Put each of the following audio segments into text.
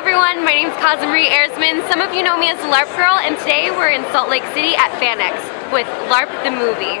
everyone, my name is Kazimri Erzman. Some of you know me as the LARP Girl, and today we're in Salt Lake City at FANX with LARP the movie.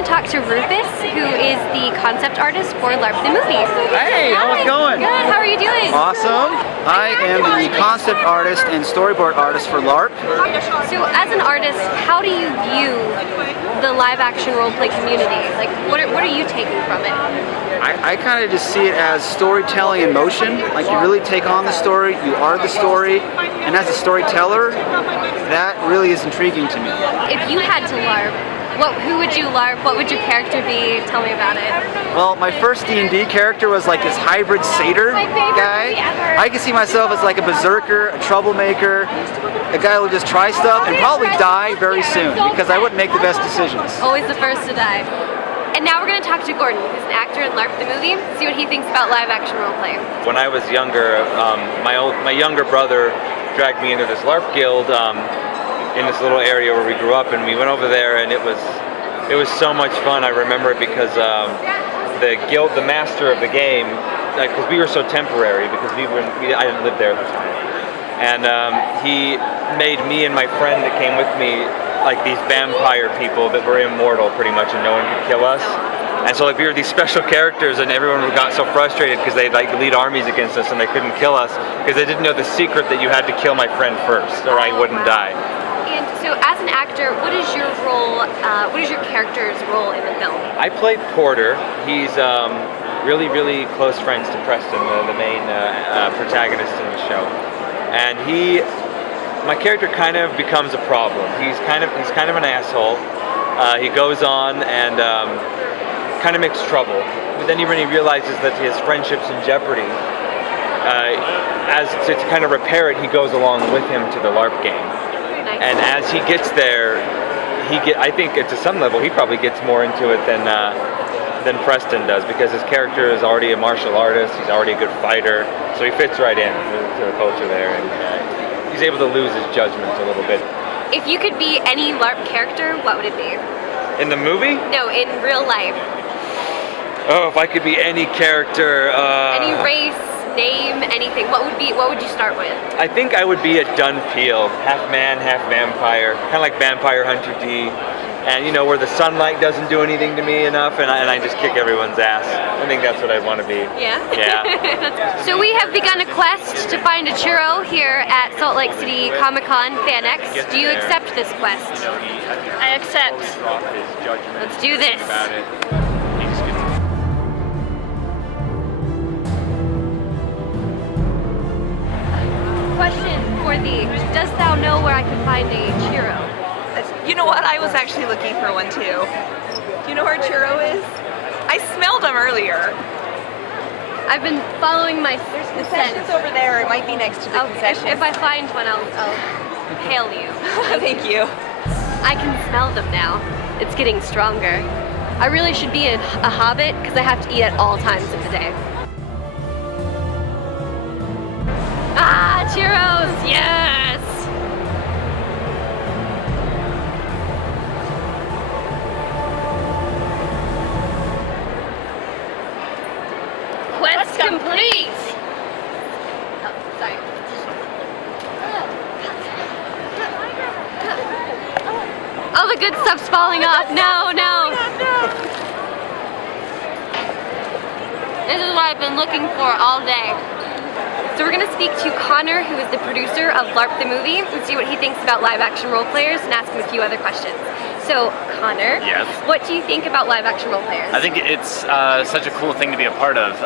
Talk to Rufus, who is the concept artist for LARP the movie. Hey, how's it going? Good, how are you doing? Awesome. I am the concept artist and storyboard artist for LARP. So as an artist, how do you view the live action roleplay community? Like, what are you taking from it? I kind of just see it as storytelling in motion. Like, you really take on the story, you are the story, and as a storyteller, that really is intriguing to me. If you had to LARP, who would you LARP? What would your character be? Tell me about it. Well, my first D&D character was like this hybrid satyr guy. I can see myself as like a berserker, a troublemaker, a guy who will just try stuff and probably die very soon because I wouldn't make the best decisions. Always the first to die. And now we're going to talk to Gordon, who's an actor in LARP the movie, see what he thinks about live action roleplay. When I was younger, my younger brother dragged me into this LARP guild in this little area where we grew up, and we went over there, and it was so much fun. I remember it because the master of the game, because we were so temporary, because I didn't live there at the time, and he made me and my friend that came with me like these vampire people that were immortal pretty much, and no one could kill us. And so like we were these special characters, and everyone got so frustrated because they'd like lead armies against us and they couldn't kill us because they didn't know the secret that you had to kill my friend first or I wouldn't die. And so as an actor, what is your role, what is your character's role in the film? I played Porter. He's really, really close friends to Preston, the main protagonist in the show. And my character kind of becomes a problem. He's kind of an asshole. He goes on and kind of makes trouble. But then when he realizes that his friendship's in jeopardy, as to kind of repair it, he goes along with him to the LARP game. And as he gets there, I think to some level he probably gets more into it than Preston does, because his character is already a martial artist, he's already a good fighter, so he fits right in to the culture there, and he's able to lose his judgment a little bit. If you could be any LARP character, what would it be? In the movie? No, in real life. Oh, if I could be any character. Any race, name, anything. What would you start with? I think I would be a Dunn Peel, half man, half vampire, kind of like Vampire Hunter D. And you know, where the sunlight doesn't do anything to me enough, and I just kick everyone's ass. I think that's what I want to be. Yeah? Yeah. So we have begun a quest to find a churro here at Salt Lake City Comic-Con FANX. Do you accept this quest? I accept. Let's do this. Question for thee. Dost thou know where I can find a churro? You know what? I was actually looking for one too. Do you know where churro is? I smelled them earlier. I've been following my Concessions over there. It might be next to the concession. If I find one, I'll hail you. Thank you. I can smell them now. It's getting stronger. I really should be a hobbit because I have to eat at all times of the day. Ah, churros! Yes! Quest complete! Oh, sorry. All the good stuff's falling off. No, no. This is what I've been looking for all day. So we're going to speak to Connor, who is the producer of LARP the movie, and see what he thinks about live action role players and ask him a few other questions. So, Connor, yes. What do you think about live action role players? I think it's such a cool thing to be a part of.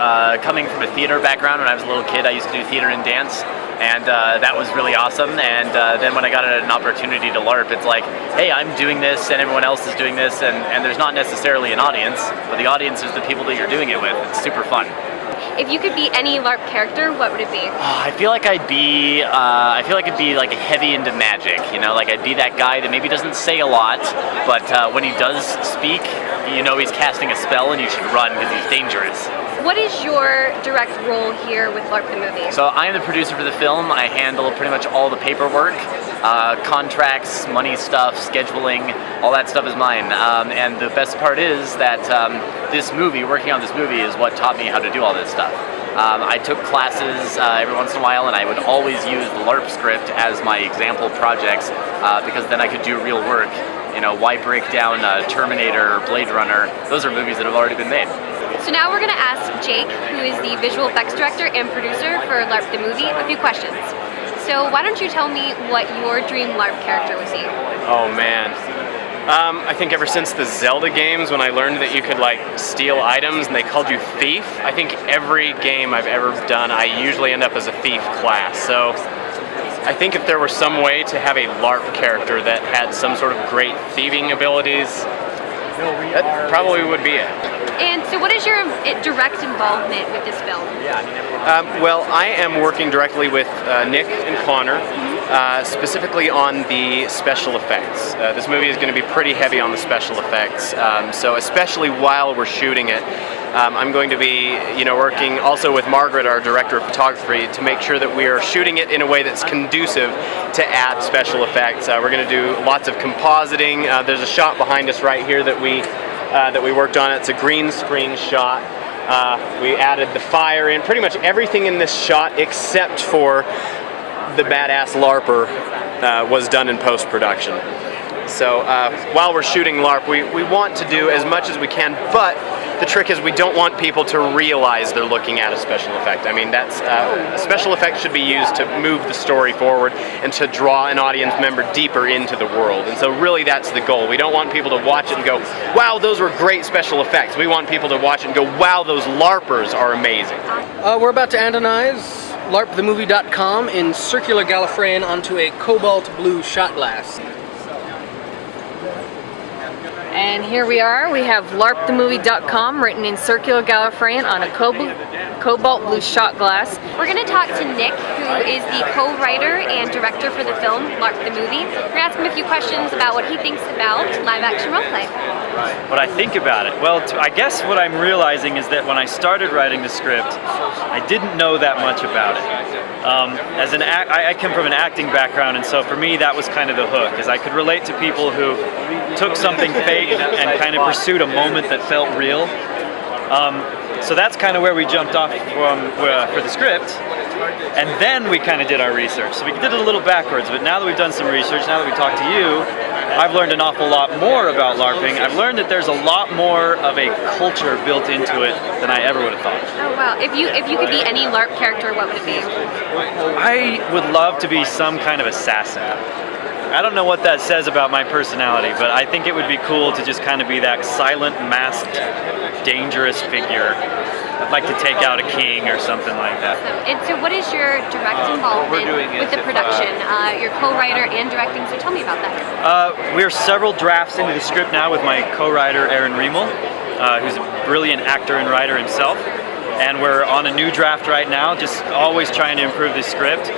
Coming from a theater background, when I was a little kid, I used to do theater and dance, and that was really awesome. And then when I got an opportunity to LARP, it's like, hey, I'm doing this and everyone else is doing this, and there's not necessarily an audience, but the audience is the people that you're doing it with. It's super fun. If you could be any LARP character, what would it be? I feel like I'd be like heavy into magic, you know, like I'd be that guy that maybe doesn't say a lot, but when he does speak, you know he's casting a spell and you should run because he's dangerous. what is your direct role here with LARP the movie? So I am the producer for the film. I handle pretty much all the paperwork, contracts, money stuff, scheduling, all that stuff is mine. And the best part is that working on this movie is what taught me how to do all this stuff. I took classes every once in a while, and I would always use the LARP script as my example projects because then I could do real work. You know, why break down Terminator, Blade Runner? Those are movies that have already been made. So now we're going to ask Jake, who is the visual effects director and producer for LARP the movie, a few questions. So why don't you tell me what your dream LARP character would be? Oh man. I think ever since the Zelda games, when I learned that you could like steal items and they called you Thief, I think every game I've ever done, I usually end up as a Thief class. So I think if there were some way to have a LARP character that had some sort of great thieving abilities, that probably would be it. And so what is your direct involvement with this film? Well, I am working directly with Nick and Connor, specifically on the special effects. This movie is going to be pretty heavy on the special effects, so especially while we're shooting it, I'm going to be, working also with Margaret, our director of photography, to make sure that we are shooting it in a way that's conducive to add special effects. We're going to do lots of compositing. There's a shot behind us right here that we worked on. It's a green screen shot. We added the fire in, pretty much everything in this shot except for the badass LARPer was done in post-production. So while we're shooting LARP, we want to do as much as we can, but the trick is we don't want people to realize they're looking at a special effect. I mean, that's a special effect should be used to move the story forward and to draw an audience member deeper into the world. And so really that's the goal. We don't want people to watch it and go, wow, those were great special effects. We want people to watch it and go, wow, those LARPers are amazing. We're about to anonyze LARPthemovie.com in circular Gallifreyan onto a cobalt blue shot glass. And here we are. We have LARPthemovie.com written in circular Gallifreyan on a cobalt blue shot glass. We're going to talk to Nick, who is the co-writer and director for the film LARP the movie. We're going to ask him a few questions about what he thinks about live-action roleplay. What I think about it? Well, I guess what I'm realizing is that when I started writing the script, I didn't know that much about it. I come from an acting background, and so for me that was kind of the hook, because I could relate to people who took something fake and kind of pursued a moment that felt real. So that's kind of where we jumped off from for the script, and then we kind of did our research. So we did it a little backwards, but now that we've done some research, now that we talked to you, I've learned an awful lot more about LARPing. I've learned that there's a lot more of a culture built into it than I ever would have thought. Oh wow, if you could be any LARP character, what would it be? I would love to be some kind of assassin. I don't know what that says about my personality, but I think it would be cool to just kind of be that silent, masked, dangerous figure. I'd like to take out a king or something like that. And so what is your direct involvement with the production? You're co-writer and directing, so tell me about that. We're several drafts into the script now with my co-writer Aaron Riemel, who's a brilliant actor and writer himself. And we're on a new draft right now, just always trying to improve the script.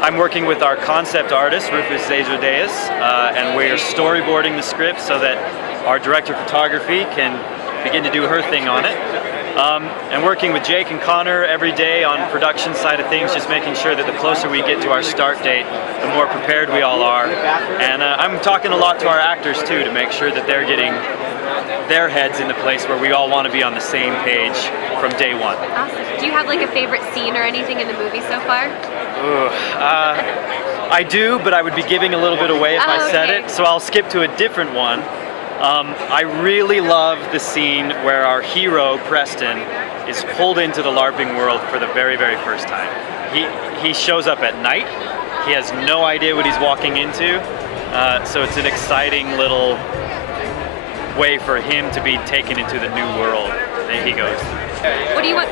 I'm working with our concept artist, Rufus ZaeJoDaeus, and we're storyboarding the script so that our director of photography can begin to do her thing on it. And working with Jake and Connor every day on production side of things, just making sure that the closer we get to our start date, the more prepared we all are. And I'm talking a lot to our actors too, to make sure that they're getting their heads in the place where we all want to be on the same page from day one. Awesome. Do you have like a favorite scene or anything in the movie so far? I do, but I would be giving a little bit away if I said it, so I'll skip to a different one. I really love the scene where our hero, Preston, is pulled into the LARPing world for the very, very first time. He shows up at night. He has no idea what he's walking into, so it's an exciting little way for him to be taken into the new world that he goes through. What do you want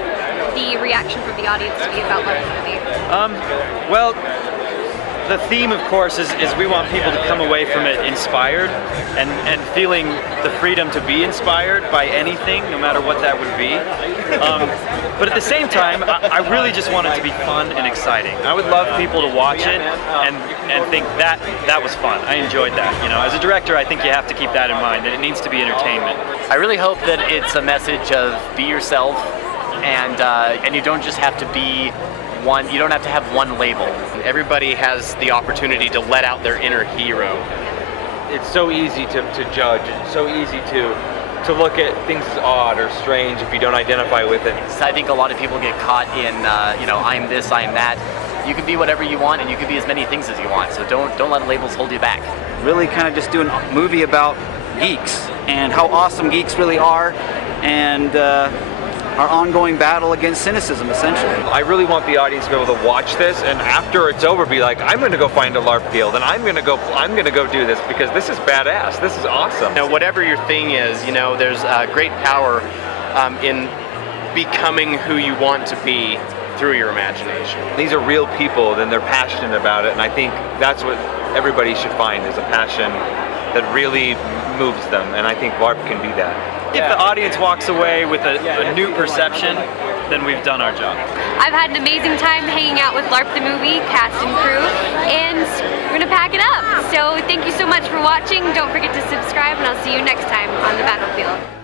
the reaction from the audience to be about LARP the movie? Well, the theme, of course, is we want people to come away from it inspired and feeling the freedom to be inspired by anything, no matter what that would be. But at the same time, I really just want it to be fun and exciting. I would love people to watch it and think that was fun. I enjoyed that. You know, as a director, I think you have to keep that in mind, that it needs to be entertainment. I really hope that it's a message of be yourself, and you don't just have to be one. You don't have to have one label. Everybody has the opportunity to let out their inner hero. It's so easy to judge. It's so easy to look at things as odd or strange if you don't identify with it. I think a lot of people get caught in, I'm this, I'm that. You can be whatever you want, and you can be as many things as you want. So don't let labels hold you back. Really kind of just do a movie about geeks and how awesome geeks really are, and our ongoing battle against cynicism, essentially. I really want the audience to be able to watch this, and after it's over, be like, I'm going to go find a LARP guild, and I'm going to go do this because this is badass. This is awesome. Now, whatever your thing is, there's great power in becoming who you want to be through your imagination. These are real people, and they're passionate about it, and I think that's what everybody should find, is a passion that really moves them, and I think LARP can be that. If the audience walks away with a new perception, then we've done our job. I've had an amazing time hanging out with LARP the movie, cast and crew, and we're gonna pack it up. So thank you so much for watching. Don't forget to subscribe, and I'll see you next time on the battlefield.